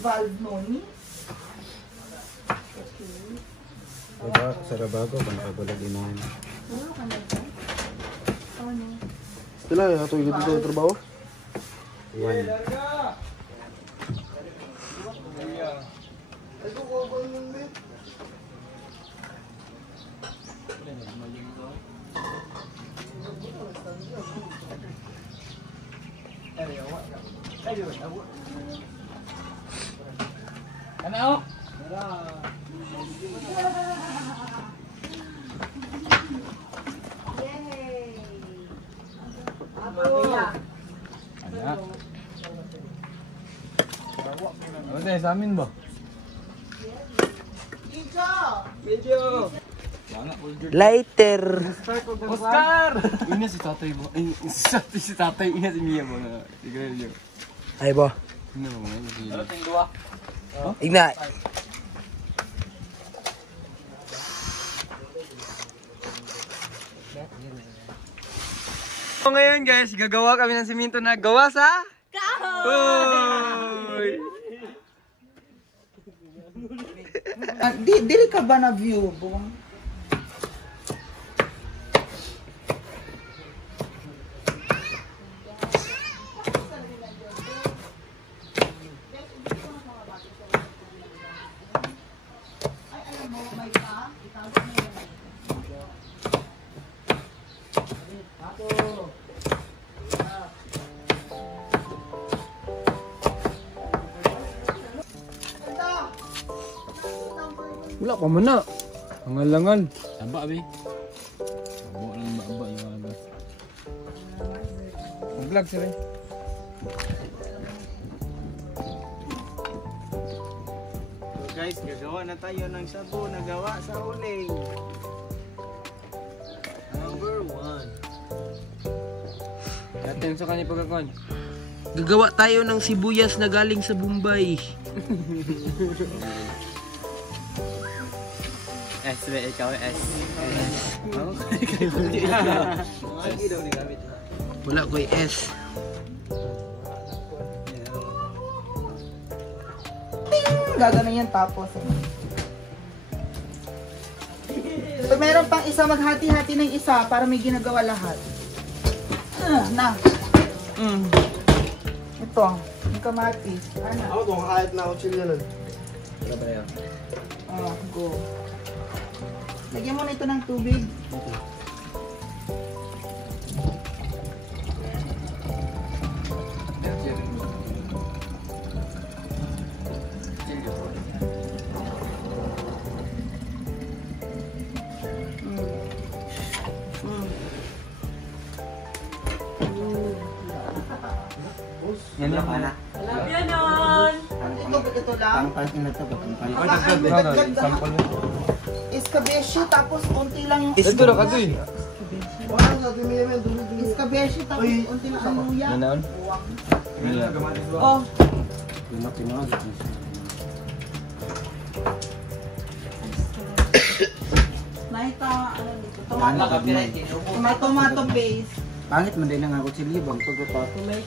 Valve mo ni? Diba, sa Rabago, kung nakagulag inahan. Oo, ka na ba? Ano? Sila, ito yung dito sa trabaho? 1. Ano? Ano tayo sa amin ba? Video! Lighter! Oscar! Ina si tatay ba? Si tatay, ina si Mia ba? Tignan niyo. Ay ba? Ina mo ngayon. Ano tayong dua? Igna! So ngayon guys, gagawa kami ng simento na gawa sa kahoy! Dili ka ba na view, buwang? Wala pa man na. Langan-langan. Taba, be. Taba lang ba yung aga. Mag-vlog sila. So guys, gagawa na tayo ng shabu na gawa sa uling. Number 1. Atin sa kanya pagkakuan. Gagawa tayo ng sibuyas na galing sa Bombay. S, be, ikaw, S. Ako kayo Wala ko yung S. Gagano yan tapos. So, meron pang isa, maghati-hati ng isa para may ginagawa lahat. Na. Ito, yung kamatis. Ano? Ako itong kahit na kutsilyo nun. Go. Lagyan mo na ito ng tubig. Yan lang ana. Ito lang. Pangpansin na to. Sample Iskabeshi, tapos unti lang yung... Ito na kadoy. Iskabeshi, tapos unti lang ang luya. Nanaon? Oh. Naita, ano dito? Tomato paste. Pangit man din ang kutsilyo bang pagkapato may.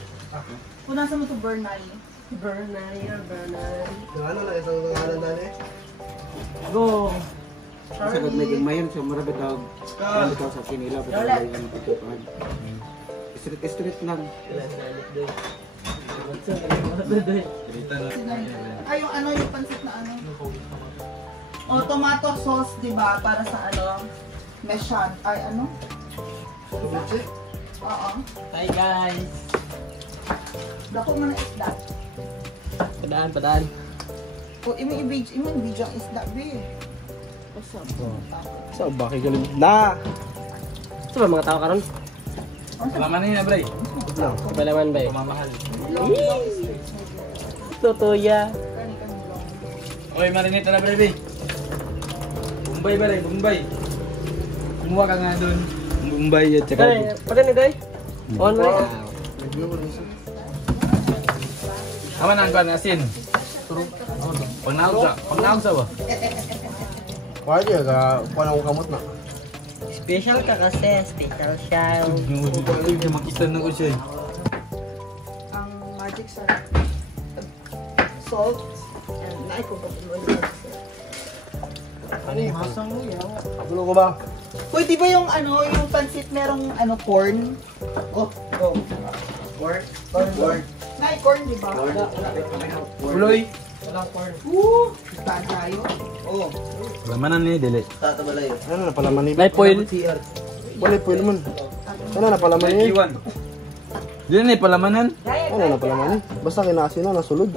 Kung nasa mo ito, Bernay. Ano lang isang pangalan dali? Go. Sa gud may mayon sa marabit daw. Ano to sa kinila pero ang pagkapan. Street lang. Ay, yung ano, yung pansit na ano. O, tomato sauce, di ba? Para sa ano, meshan. Ay, ano? Oo. Hi guys. Dako mo na isda. Padaan. O, imong video ang isda, be. Sa bakit galing na? Ito ba mga tao karon? Palaman na yun, Bray. Palaman ba? Pamamahal. Tutuya. Oy, marinate na, Bray. Bombay, Bray. Bombay. Kumuha ka nga doon. Bombay at saka... Pati ni Day? On, Bray. Aman ang kuwan, asin. Pangnaog sa ba? Kaya niya, panang kamot na. Special ka kasi, special siya. Yung makita na ko siya. Salt. And naay ko pa Gulo ko ba? Pwede ba yung yung pansit merong corn? Oh. Corn. Naay corn, di ba? Uloy. Saan tayo? Oh. Lamanan ni dili. Tatabalay. Ano na palaman ni? May foil. Wala foil man. Ano na palaman ni? Iwan. Dili ni palamanan. Ano na palaman ni? Basta kinasin na nasulod.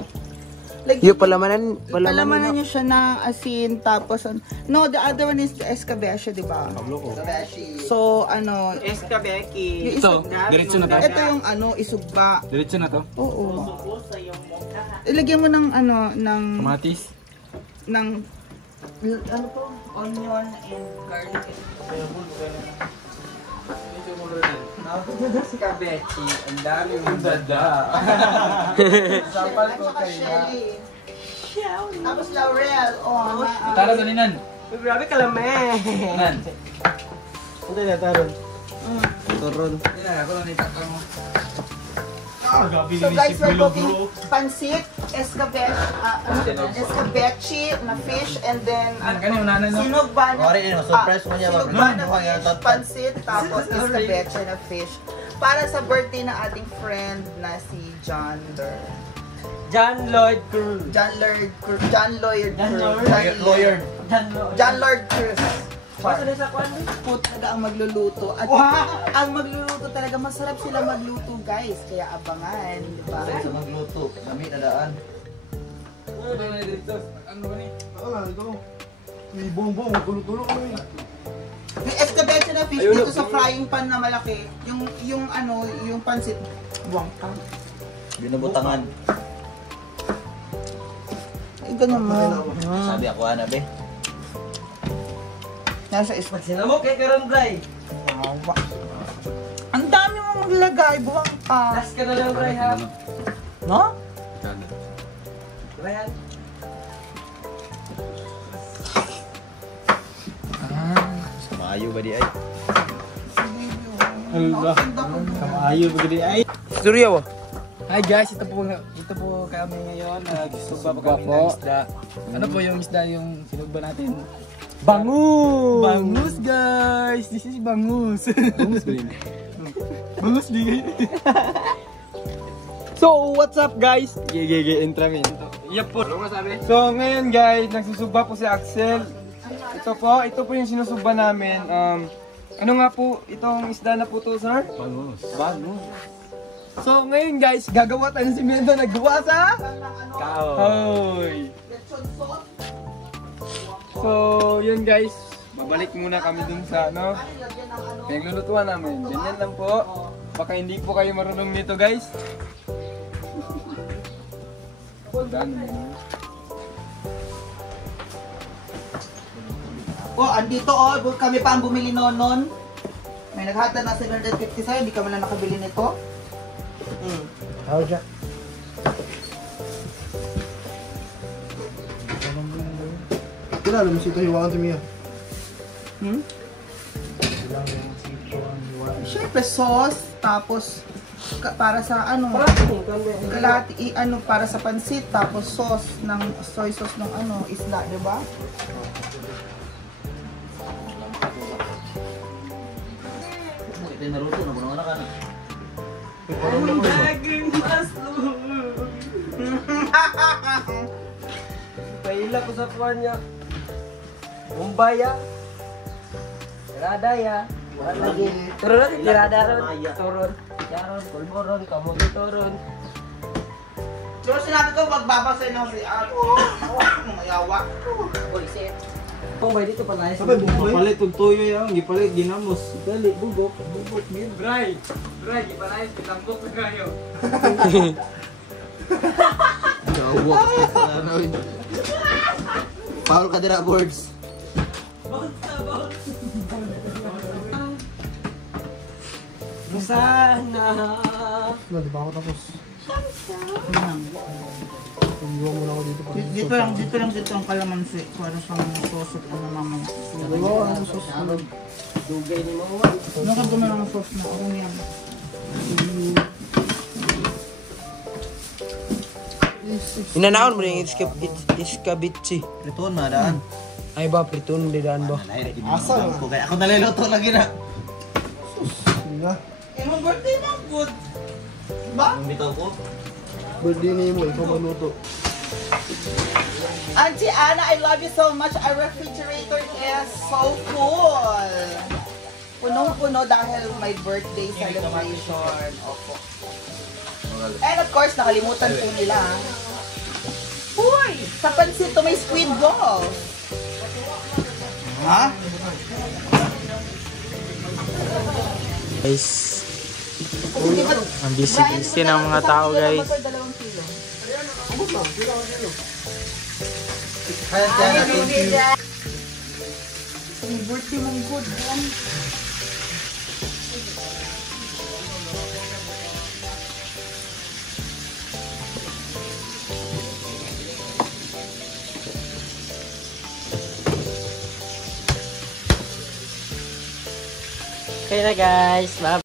Like, Yung palamanan palamanan niya siya na asin, tapos, no, the other one is the escabeche, di ba? So, Escabeki. Ito, diretso na to. ito yung isugba. Diretso na to. Oo. Ilagyan mo ng Kamatis. ng onion and garlic. Escabeki. Ang dami mong dada. Sampal ko kayo. Tapos laurel. Tara sa ninan. Grabe ka lang, Nan. Hindi na taron. Turon. Ako lang itakal mo. So guys, we're cooking pancit, escabeche na fish, and then Kanino nanan no? sinugba na surprise mo niya, sinugba na fish, pancit, tapos escabeche na fish. Para sa birthday ng ating friend na si John Lloyd Cruz. Po talaga ang magluluto. At ang magluluto talaga, masarap sila magluto guys. Kaya abangan, di ba? Sa magluto. Kami nadaan. Ano ba ni? Ano na ito? May buong-buong, gulo-gulo kami. May escabeche na fish dito sa frying pan na malaki. Yung pansit. Buwang ka. Binubutangan. Ay, ganun mo. Sabi ako, be. Nasa ispa. Sinamok kay Karon Bray. Ang dami mo maglagay. Buwang ka. Last ka na lang, Bray, ha? No? Bray, Maayo ba di ay? Ayaw ba gani ay? Surya mo. Hi guys, ito po kami ngayon. Nagsusuba pa kami ng isda. Ano po yung isda yung sinugba natin? Bangus! Bangus guys! This is bangus. Bangus ba yun? Bangus bigay. So, what's up guys? Intramin. Yep po. Ano masabi? So ngayon guys, nagsusuba po si Axel. Ito po yung sinusuba namin. Ano nga po itong isda na po to, sir? Bangus. Bangus. So ngayon guys, gagawa tayo ng simento na gawa sa Hoy. So yun guys, babalik muna kami dun sa pinaglulutuan namin. Ganyan lang po. Baka hindi po kayo marunong nito guys. Andito kami pa ang bumili noon. May naghatag na 750 sa'yo, hindi ka man lang nakabili nito. How siya? Kilala mo si ito, hiwakan si Mia. Siyempre sauce, tapos para sa kalahati, para sa pansit, tapos sauce ng soy sauce ng isda, di ba? Ito yung naruto na bunong anak na. Paila ko sa puwan niya. Mumbaya. Tiradaya. Wala lagi. Turun, tirada ron. Turun. Yaron, pulboron, kamuti turun. Pero sinabi ko, magbabasay lang si mayawa. Polisit. Mumbay dito pa na. Palit og tuyo yan, gipalit ginamos. Dali bugok gid. Bray, ipanayos kitambok na kayo. Paul ka dira boards. Sana. Wala, di ba ako tapos? Iwan mo na ako dito. Dito ang kalamansi. Para sa mga sauce at mamaya. Iwan ang sauce. Dugay ni Mawan. Ano ka gumawa ng sauce na? Orong yan. Inanaon mo rin iskabitsi. Ito na daan. Ay ba, priton di daan ba? Asa ko kaya ako naluluto lagi na. Nga. Imong birthday mo, good. Ba? Bitaw ko. Birthday ni mo, ikaw maluto. Auntie Anna, I love you so much. Our refrigerator is so full. Punong-puno dahil my birthday celebration. Opo. And of course, nakalimutan po nila. Uy! Sa pansit to may squid balls. Ha? Guys, ang busy-busy ng mga tao guys. Kaya natin. May birthday mong good. Okay na guys, bye.